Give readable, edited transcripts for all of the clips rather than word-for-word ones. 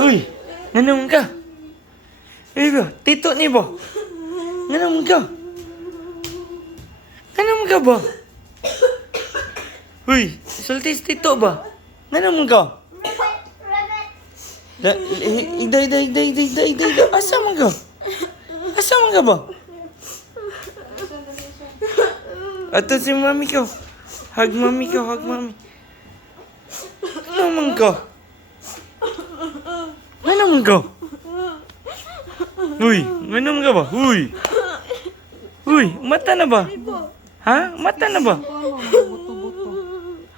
Uy, naman ka? Ibo, tito ni bo. Naman ka? Naman ka ba? Uy, sultis tito ba? Naman ka? Ida. Asa man ka? Asa man ka ba? Ato si mami ko. Hug mami ko, hug mami. Naman ka? Naman ka? Uy, naman ka ba? Uy, mata na ba? Ha? Mata na ba?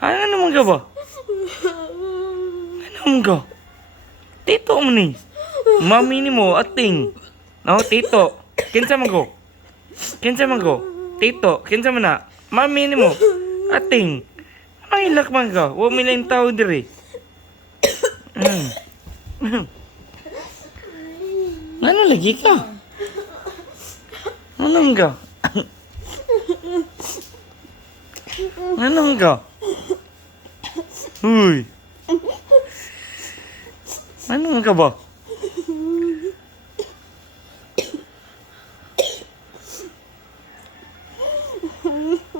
Ha, naman ka ba? Naman ka? Tito mo ni. Mami ni mo, ating. No, tito. Kinsa man ko? Kinsa man ko? Tito, kinsa man na? Mami ni mo, ating. Ay, lakman ka. Huwag mo lang tao dire. Ano lagi ka? Anong ka? Anong ka? Uy. Anong ka ba?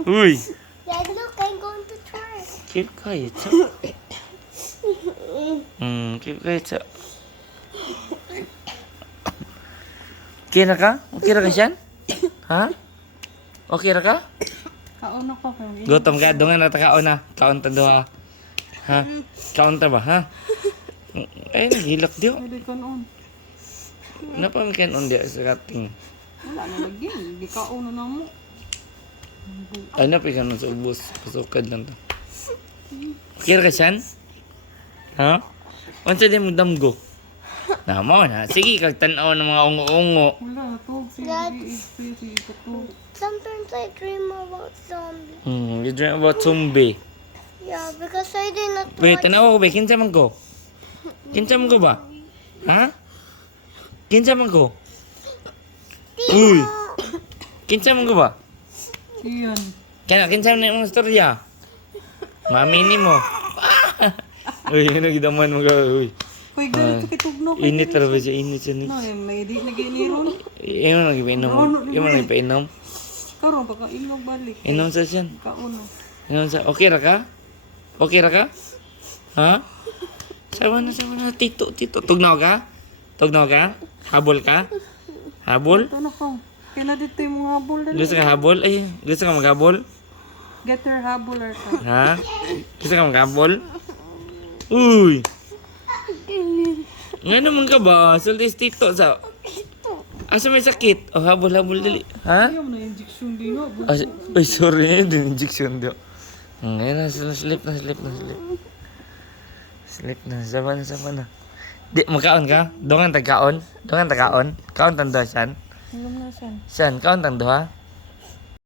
Uy. Dad, look, I'm going to try. Keep quiet, so. Keep quiet, so. Okay na ka? Okay na ka siyan? Ha? Okay na ka? Kaon ako kay. Gutom ka? Dungan na ta kaon na. Kaon ta doha. Ha? Kaon ta ba, ha? Ay, nagilak diyo. Pwede kanon. Napamikan on diya sa kating. Wala na lagi. Di kaon na mo. Ay, napikan nun sa ubos. Pasukad lang ta. Okay na ka siyan? Ha? Unsa din mo damgo? Namo na. Sige, kag tan-aw ng mga ungo-ungo. Wala to. Si ito. Sometimes I dream about zombies. You dream about zombie. Yeah, because I did not Wait, watch. tanaw ko ba? Kinsa man ko? Kinsa man ko ba? Ha? Kinsa man ko? Uy! Kinsa man ko ba? Iyan. Kinsa man yung storya? Mami ni mo. Uy, ano gidaman mo ka? Uy. Kuy, galit sa kitugno. Init talaga siya, init siya ni. No, yung lady nag-iniron. Iyon ang ipainom. Iyon ang ipainom. Karon pagka inog balik. Inom sa siyan. Kaon na. Inom sa, okay ra ka? Okay ra ka? Ha? Sawa na. Tito. Tugnaw ka? Tugnaw ka? Habol ka? Habol? Ito na ko. Kaya dito yung mga habol dali. Gusto ka habol? Ay, gusto ka maghabol? Get your habuler ka. Ha? Gusto ka maghabol? Uy! Nga naman ka ba? Sultis tito sa... Asa may sakit? Oh, habol dali. Ha? Ayaw na injection din nga. Ay, sorry. Din injection daw. Ngayon na, sleep na. Sleep na. Sama na. Di, magkaon ka? Dongan tagkaon? Kaon tando siyan? Inom na siya. Siyan, kaon tando ha?